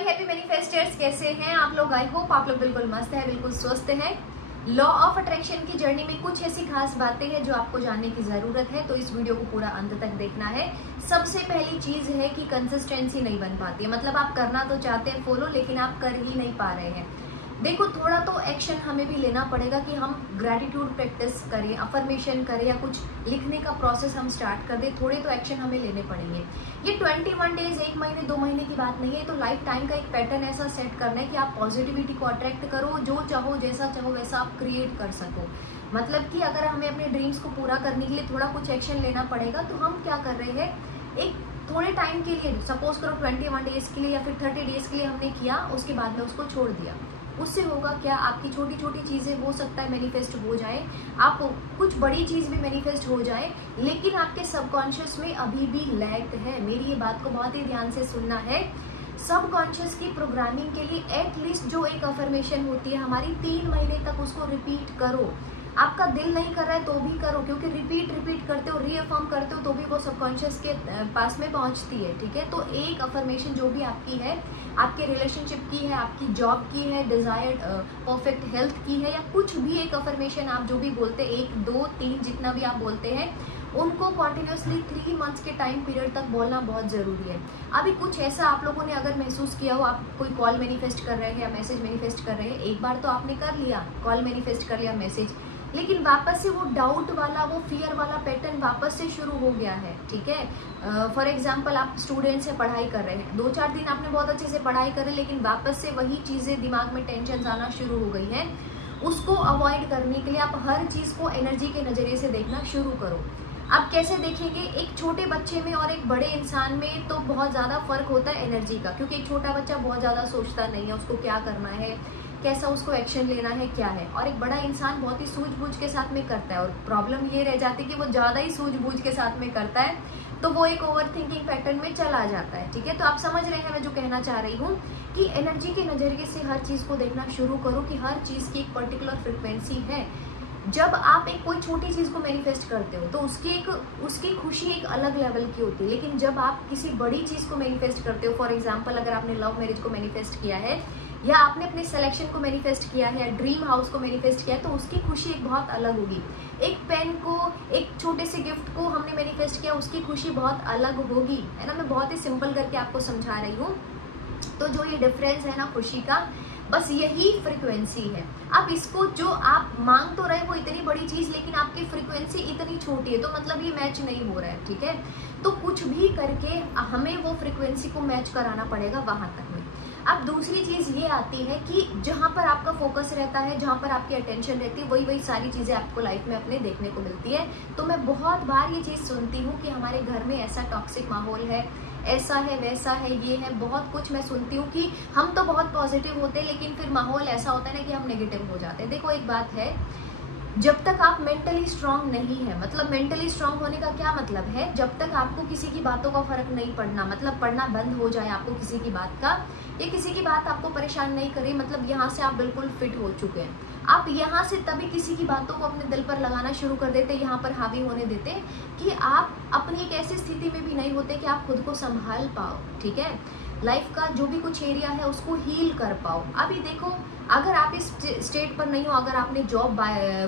My happy मैनिफेस्टर्स, कैसे हैं आप लोग। आई होप आप लोग बिल्कुल मस्त है, बिल्कुल स्वस्थ है। लॉ ऑफ अट्रैक्शन की जर्नी में कुछ ऐसी खास बातें हैं जो आपको जानने की जरूरत है, तो इस वीडियो को पूरा अंत तक देखना है। सबसे पहली चीज है कि कंसिस्टेंसी नहीं बन पाती है, मतलब आप करना तो चाहते हैं फॉलो, लेकिन आप कर ही नहीं पा रहे हैं। देखो, थोड़ा तो एक्शन हमें भी लेना पड़ेगा कि हम ग्रैटिट्यूड प्रैक्टिस करें, अफर्मेशन करें, या कुछ लिखने का प्रोसेस हम स्टार्ट कर दें। थोड़े तो एक्शन हमें लेने पड़ेंगे। ये 21 डेज, 1 महीने 2 महीने की बात नहीं है, तो लाइफ टाइम का एक पैटर्न ऐसा सेट करना है कि आप पॉजिटिविटी को अट्रैक्ट करो, जो चाहो जैसा चाहो वैसा आप क्रिएट कर सको। मतलब कि अगर हमें अपने ड्रीम्स को पूरा करने के लिए थोड़ा कुछ एक्शन लेना पड़ेगा, तो हम क्या कर रहे हैं, एक थोड़े टाइम के लिए, सपोज करो 21 डेज के लिए या फिर 30 डेज के लिए हमने किया, उसके बाद में उसको छोड़ दिया। उससे होगा क्या, आपकी छोटी छोटी चीजें हो सकता है मैनिफेस्ट हो जाए, आप कुछ बड़ी चीज भी मैनिफेस्ट हो जाए, लेकिन आपके सबकॉन्शियस में अभी भी लैक है। मेरी ये बात को बहुत ही ध्यान से सुनना है। सबकॉन्शियस की प्रोग्रामिंग के लिए एटलीस्ट जो एक अफर्मेशन होती है हमारी, 3 महीने तक उसको रिपीट करो। आपका दिल नहीं कर रहा है तो भी करो, क्योंकि रिपीट करते हो, रीअफर्म करते हो, तो भी वो सबकॉन्शियस के पास में पहुंचती है। ठीक है, तो एक अफर्मेशन जो भी आपकी है, आपके रिलेशनशिप की है, आपकी जॉब की है, डिजायर्ड परफेक्ट हेल्थ की है, या कुछ भी एक अफर्मेशन आप जो भी बोलते हैं, 1 2 3 जितना भी आप बोलते हैं, उनको कॉन्टिन्यूसली 3 मंथ्स के टाइम पीरियड तक बोलना बहुत जरूरी है। अभी कुछ ऐसा आप लोगों ने अगर महसूस किया हो, आप कोई कॉल मैनिफेस्ट कर रहे हैं या मैसेज मैनिफेस्ट कर रहे हैं, एक बार तो आपने कर लिया, कॉल मैनिफेस्ट कर लिया, मैसेज, लेकिन वापस से वो डाउट वाला, वो फियर वाला पैटर्न वापस से शुरू हो गया है। ठीक है, फॉर एग्जांपल आप स्टूडेंट से पढ़ाई कर रहे हैं, 2-4 दिन आपने बहुत अच्छे से पढ़ाई करी, लेकिन वापस से वही चीजें दिमाग में टेंशन आना शुरू हो गई है। उसको अवॉइड करने के लिए आप हर चीज को एनर्जी के नजरिए से देखना शुरू करो। आप कैसे देखेंगे, एक छोटे बच्चे में और एक बड़े इंसान में तो बहुत ज्यादा फर्क होता है एनर्जी का, क्योंकि एक छोटा बच्चा बहुत ज्यादा सोचता नहीं है उसको क्या करना है, कैसा उसको एक्शन लेना है, क्या है, और एक बड़ा इंसान बहुत ही सूझबूझ के साथ में करता है। और प्रॉब्लम ये रह जाती है कि वो ज्यादा ही सूझबूझ के साथ में करता है, तो वो एक ओवर थिंकिंग पैटर्न में चला जाता है। ठीक है, तो आप समझ रहे हैं मैं जो कहना चाह रही हूँ, कि एनर्जी के नजरिए से हर चीज को देखना शुरू करो कि हर चीज की एक पर्टिकुलर फ्रिक्वेंसी है। जब आप एक कोई छोटी चीज को मैनिफेस्ट करते हो तो उसकी खुशी एक अलग लेवल की होती है, लेकिन जब आप किसी बड़ी चीज को मैनिफेस्ट करते हो, फॉर एग्जांपल अगर आपने लव मैरिज को मैनिफेस्ट किया है, या आपने अपने सिलेक्शन को मैनिफेस्ट किया है, या ड्रीम हाउस को मैनिफेस्ट किया है, तो उसकी खुशी एक बहुत अलग होगी। एक पेन को, एक छोटे से गिफ्ट को हमने मैनिफेस्ट किया, उसकी खुशी बहुत अलग होगी, है ना। मैं बहुत ही सिंपल करके आपको समझा रही हूँ। तो जो ये डिफरेंस है ना खुशी का, बस यही फ्रीक्वेंसी है। अब इसको जो आप मांग तो रहे वो इतनी बड़ी चीज, लेकिन आपकी फ्रीक्वेंसी इतनी छोटी है, तो मतलब ये मैच नहीं हो रहा है। ठीक है, तो कुछ भी करके हमें वो फ्रीक्वेंसी को मैच कराना पड़ेगा वहां तक में। अब दूसरी चीज ये आती है कि जहां पर आपका फोकस रहता है, जहां पर आपकी अटेंशन रहती है, वही सारी चीजें आपको लाइफ में अपने देखने को मिलती है। तो मैं बहुत बार ये चीज सुनती हूँ कि हमारे घर में ऐसा टॉक्सिक माहौल है, ऐसा है, वैसा है, ये है, बहुत कुछ मैं सुनती हूँ कि हम तो बहुत पॉजिटिव होते हैं, लेकिन फिर माहौल ऐसा होता है ना कि हम नेगेटिव हो जाते हैं। देखो, एक बात है, जब तक आप मेंटली स्ट्रांग नहीं है, मतलब मेंटली स्ट्रांग होने का क्या मतलब है, जब तक आपको किसी की बातों का फर्क नहीं पड़ना, मतलब पढ़ना बंद हो जाए आपको किसी की बात का, या किसी की बात आपको परेशान नहीं करे, मतलब यहाँ से आप बिल्कुल फिट हो चुके हैं। आप यहाँ से तभी किसी की बातों को अपने दिल पर लगाना शुरू कर देते, यहाँ पर हावी होने देते, कि आप अपनी एक ऐसी स्थिति में भी नहीं होते कि आप खुद को संभाल पाओ। ठीक है, लाइफ का जो भी कुछ एरिया है उसको हील कर पाओ। अभी देखो, अगर आप इस स्टेट पर नहीं हो, अगर आपने जॉब,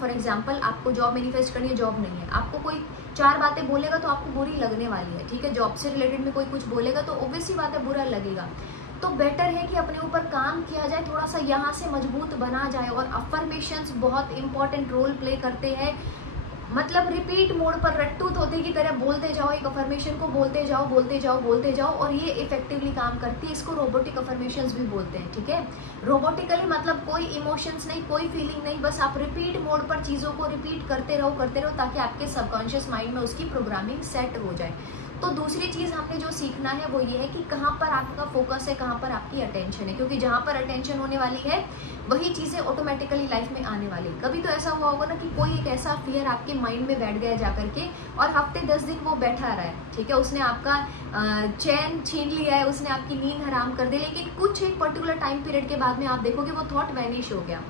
फॉर एग्जांपल आपको जॉब मैनिफेस्ट करनी है, जॉब नहीं है, आपको कोई 4 बातें बोलेगा तो आपको बुरी लगने वाली है। ठीक है, जॉब से रिलेटेड में कोई कुछ बोलेगा तो ऑब्वियसली बात है, बुरा लगेगा। तो बेटर है कि अपने ऊपर काम किया जाए, थोड़ा सा यहाँ से मजबूत बना जाए। और अफर्मेशंस बहुत इंपॉर्टेंट रोल प्ले करते हैं, मतलब रिपीट मोड पर रट्टू तोते की तरह बोलते जाओ, एक अफर्मेशन को बोलते जाओ बोलते जाओ बोलते जाओ, और ये इफेक्टिवली काम करती है। इसको रोबोटिक अफर्मेशंस भी बोलते हैं। ठीक है, रोबोटिकली मतलब कोई इमोशंस नहीं, कोई फीलिंग नहीं, बस आप रिपीट मोड पर चीजों को रिपीट करते रहो, ताकि आपके सबकॉन्शियस माइंड में उसकी प्रोग्रामिंग सेट हो जाए। तो दूसरी चीज हमने जो सीखना है वो ये है कि कहाँ पर आपका फोकस है, कहाँ पर आपकी अटेंशन है, क्योंकि जहाँ पर अटेंशन होने वाली है वही चीजें ऑटोमेटिकली लाइफ में आने वाली। कभी तो ऐसा हुआ होगा ना कि कोई एक ऐसा फियर आपके माइंड में बैठ गया जा करके, और हफ्ते 10 दिन वो बैठा रहा है। ठीक है, उसने आपका चैन छीन लिया है, उसने आपकी नींद हराम कर दी, लेकिन कुछ एक पर्टिकुलर टाइम पीरियड के बाद में आप देखोगे वो थॉट वैनिश हो गया।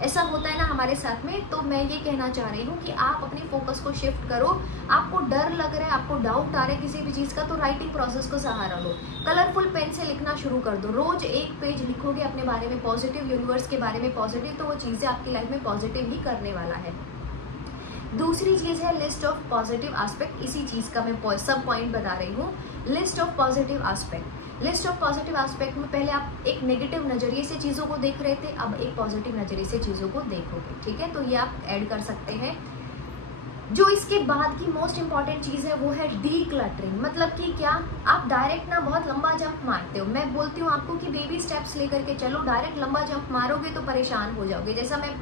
ऐसा होता है ना हमारे साथ में। तो मैं ये कहना चाह रही हूँ कि आप अपनी फोकस को शिफ्ट करो। आपको डर लग रहा है, आपको डाउट आ रहा है किसी भी चीज़ का, तो राइटिंग प्रोसेस को सहारा लो। कलरफुल पेन से लिखना शुरू कर दो। रोज एक पेज लिखोगे अपने बारे में पॉजिटिव, यूनिवर्स के बारे में पॉजिटिव, तो वो चीज़ें आपकी लाइफ में पॉजिटिव ही करने वाला है। दूसरी चीज़ है लिस्ट ऑफ पॉजिटिव एस्पेक्ट। इसी चीज़ का मैं सब पॉइंट बता रही हूँ। List of positive aspect. List of positive aspect में पहले आप एक नेगेटिव नज़रिए से चीज़ों को देख रहे थे, अब एक पॉजिटिव नज़रिए से चीज़ों को देखोगे, ठीक है। तो ये आप ऐड कर सकते हैं। जो इसके बाद की मोस्ट इंपॉर्टेंट चीज़ है वो है डीक्लटरिंग। मतलब कि क्या, आप डायरेक्ट ना बहुत लंबा जंप मारते हो। मैं बोलती हूँ आपको कि बेबी स्टेप्स लेकर के चलो। डायरेक्ट लंबा जंप मारोगे तो परेशान हो जाओगे। जैसा मैं,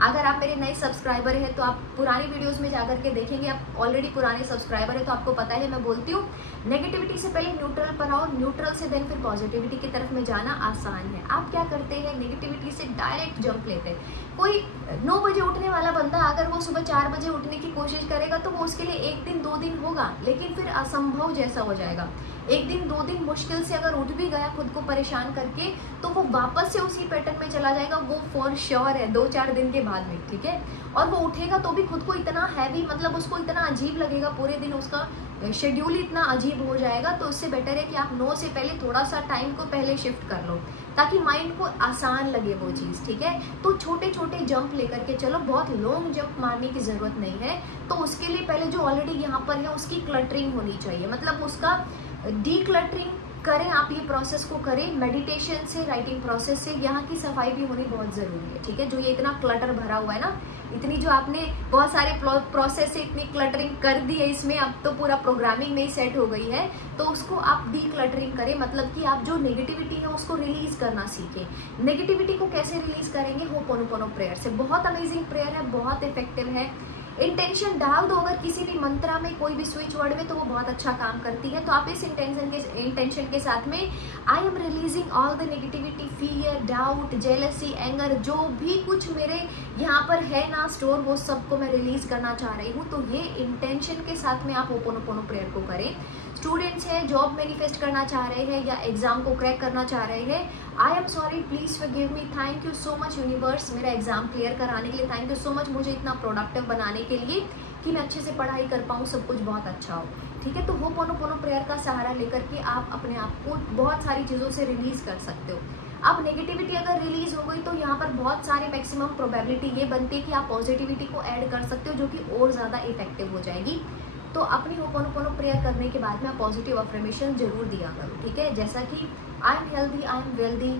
अगर आप मेरे नए सब्सक्राइबर हैं तो आप पुरानी वीडियोस में जाकर के देखेंगे। आप ऑलरेडी पुराने सब्सक्राइबर है तो आपको पता है मैं बोलती हूँ नेगेटिविटी से पहले न्यूट्रल पर आओ, न्यूट्रल से देन फिर पॉजिटिविटी की तरफ में जाना आसान है। आप क्या करते हैं, नेगेटिविटी से डायरेक्ट जंप लेते हैं। कोई 9 बजे उठने वाला बंदा अगर वो सुबह 4 बजे उठने की कोशिश करेगा तो वो उसके लिए 1 दिन 2 दिन होगा, लेकिन फिर असंभव जैसा हो जाएगा। 1 दिन 2 दिन मुश्किल से अगर उठ भी गया खुद को परेशान करके, तो वो वापस से उसी पैटर्न में चला जाएगा। वो फॉर श्योर है 2-4 दिन के बाद में, ठीक है। और वो उठेगा तो भी खुद को इतना हैवी, मतलब उसको इतना अजीब लगेगा, पूरे दिन उसका शेड्यूल इतना अजीब हो जाएगा। तो उससे बेटर है कि आप 9 से पहले थोड़ा सा टाइम को पहले शिफ्ट कर लो, ताकि माइंड को आसान लगे वो चीज़, ठीक है। तो छोटे छोटे जंप लेकर के चलो, बहुत लॉन्ग जंप मारने की ज़रूरत नहीं है। तो उसके लिए पहले जो ऑलरेडी यहाँ पर है उसकी क्लटरिंग होनी चाहिए, मतलब उसका डीक्लटरिंग करें। आप ये प्रोसेस को करें मेडिटेशन से, राइटिंग प्रोसेस से। यहाँ की सफाई भी होनी बहुत ज़रूरी है, ठीक है। जो ये इतना क्लटर भरा हुआ है ना, इतनी जो आपने बहुत सारे प्रोसेस से इतनी क्लटरिंग कर दी है इसमें, अब तो पूरा प्रोग्रामिंग में ही सेट हो गई है। तो उसको आप डीक्लटरिंग करें, मतलब कि आप जो नेगेटिविटी है उसको रिलीज करना सीखें। नेगेटिविटी को कैसे रिलीज करेंगे, होपोनोपोनो प्रेयर से। बहुत अमेजिंग प्रेयर है, बहुत इफेक्टिव है। इंटेंशन डाल दो अगर किसी भी मंत्रा में, कोई भी स्विच वर्ड में, तो वो बहुत अच्छा काम करती है। तो आप इस इंटेंशन के साथ में I am releasing all the negativity, fear, doubt, jealousy, anger, जो भी कुछ मेरे यहाँ पर है ना स्टोर, वो सबको मैं रिलीज करना चाह रही हूँ। तो ये इंटेंशन के साथ में आप होपोनोपोनो प्रेयर को करें। स्टूडेंट्स हैं, जॉब मैनिफेस्ट करना चाह रहे हैं या एग्जाम को क्रैक करना चाह रहे हैं, I am sorry, please forgive me, thank you so much universe, मेरा एग्जाम क्लियर कराने के लिए थैंक यू सो मच, मुझे इतना प्रोडक्टिव बनाने के लिए कि मैं अच्छे से पढ़ाई कर पाऊँ, सब कुछ बहुत अच्छा हो, ठीक है। तो होपोनोपोनो प्रेयर का सहारा लेकर के आप अपने आप को बहुत सारी चीज़ों से रिलीज कर सकते हो। अब नेगेटिविटी अगर रिलीज हो गई तो यहाँ पर बहुत सारे मैक्सिमम प्रोबेबिलिटी ये बनती है कि आप पॉजिटिविटी को ऐड कर सकते हो, जो कि और ज़्यादा इफेक्टिव हो जाएगी। तो अपनी होपोनोपोनो प्रेयर करने के बाद में आप पॉजिटिव अफर्मेशन जरूर दिया करो, ठीक है। जैसा कि I am healthy, I am wealthy,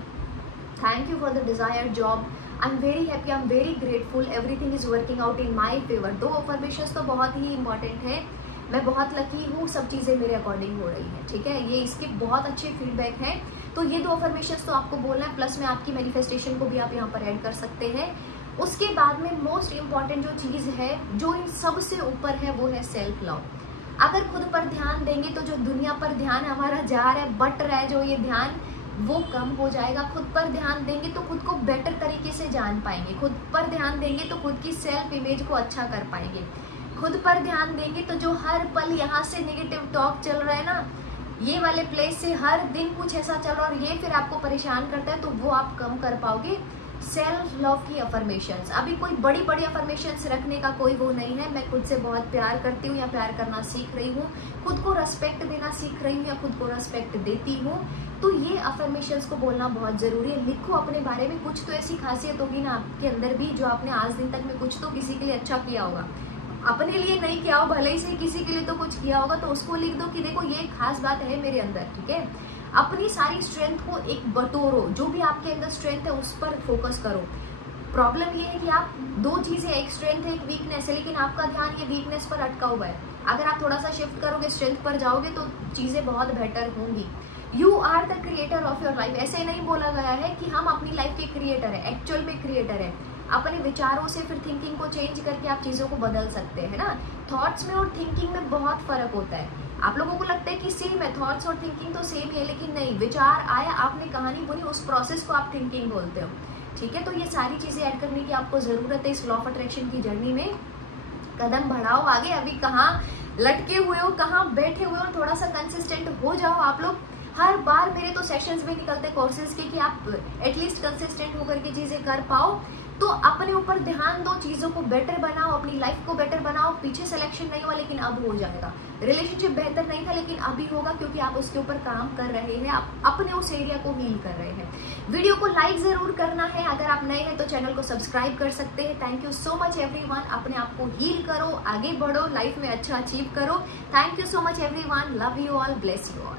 thank you for the desired job, I am very happy, I am very grateful, everything is working out in my favour. 2 affirmations तो बहुत ही इंपॉर्टेंट है। मैं बहुत लकी हूँ, सब चीज़ें मेरे अकॉर्डिंग हो रही हैं, ठीक है। ये इसके बहुत अच्छे फीडबैक हैं। तो ये 2 अफर्मेशंस तो आपको बोलना है, प्लस में आपकी मैनिफेस्टेशन को भी आप यहाँ पर ऐड कर सकते हैं। उसके बाद में मोस्ट इम्पॉर्टेंट जो चीज़ है, जो इन सबसे ऊपर है, वो है सेल्फ लव। अगर खुद पर ध्यान देंगे तो जो दुनिया पर ध्यान हमारा जा रहा है, बट रहा है जो ये ध्यान, वो कम हो जाएगा। खुद पर ध्यान देंगे तो खुद को बेटर तरीके से जान पाएंगे। खुद पर ध्यान देंगे तो खुद की सेल्फ इमेज को अच्छा कर पाएंगे। खुद पर ध्यान देंगे तो जो हर पल यहाँ से नेगेटिव टॉक चल रहा है ना, ये वाले प्लेस से हर दिन कुछ ऐसा चल रहा है और ये फिर आपको परेशान करता है, तो वो आप कम कर पाओगे। सेल्फ लव की अफर्मेशंस, अभी कोई बड़ी बड़ी अफर्मेशंस रखने का कोई वो नहीं है। मैं खुद से बहुत प्यार करती हूँ या प्यार करना सीख रही हूँ, खुद को रेस्पेक्ट देना सीख रही हूँ या खुद को रेस्पेक्ट देती हूँ। तो ये अफर्मेशंस को बोलना बहुत ज़रूरी है। लिखो अपने बारे में, कुछ तो ऐसी खासियत होगी ना आपके अंदर भी, जो आपने आज दिन तक में कुछ तो किसी के लिए अच्छा किया होगा। अपने लिए नहीं किया हो, भले ही से किसी के लिए तो कुछ किया होगा, तो उसको लिख दो कि देखो ये खास बात है मेरे अंदर, ठीक है। अपनी सारी स्ट्रेंथ को एक बटोरो, जो भी आपके अंदर स्ट्रेंथ है उस पर फोकस करो। प्रॉब्लम ये है कि आप 2 चीज़ें, एक स्ट्रेंथ है एक वीकनेस है, लेकिन आपका ध्यान ये वीकनेस पर अटका हुआ है। अगर आप थोड़ा सा शिफ्ट करोगे, स्ट्रेंथ पर जाओगे, तो चीज़ें बहुत बेटर होंगी। You are the creator of your life. ऐसे नहीं बोला गया है कि हम अपनी लाइफ के क्रिएटर है, एक्चुअल में क्रिएटर है। अपने विचारों से फिर थिंकिंग को चेंज करके आप चीज़ों को बदल सकते हैं ना। थॉट्स में और थिंकिंग में बहुत फर्क होता है। आप लोगों को लगता है कि सेम है, थॉट्स और थिंकिंग तो सेम ही है, लेकिन नहीं। विचार आया, आपने कहानी बुनी, उस प्रोसेस को आप थिंकिंग बोलते हो, ठीक है। तो ये सारी चीज़ें ऐड करने की आपको ज़रूरत है इस लॉ ऑफ अट्रैक्शन की जर्नी में। कदम बढ़ाओ आगे, अभी कहाँ लटके हुए हो, कहाँ बैठे हुए हो, थोड़ा सा कंसिस्टेंट हो जाओ आप लोग। हर बार मेरे तो सेशंस में निकलते कोर्सेज के कि आप एटलीस्ट कंसिस्टेंट होकर के चीजें कर पाओ। तो अपने ऊपर ध्यान दो, चीजों को बेटर बनाओ, अपनी लाइफ को बेटर बनाओ। पीछे सिलेक्शन नहीं हुआ लेकिन अब हो जाएगा। रिलेशनशिप बेहतर नहीं था लेकिन अभी होगा, क्योंकि आप उसके ऊपर काम कर रहे हैं, आप अपने उस एरिया को हील कर रहे हैं। वीडियो को लाइक जरूर करना है। अगर आप नए हैं तो चैनल को सब्सक्राइब कर सकते हैं। Thank you so much everyone. अपने आप को हील करो, आगे बढ़ो, लाइफ में अच्छा अचीव करो। Thank you so much everyone. Love you all, bless you all.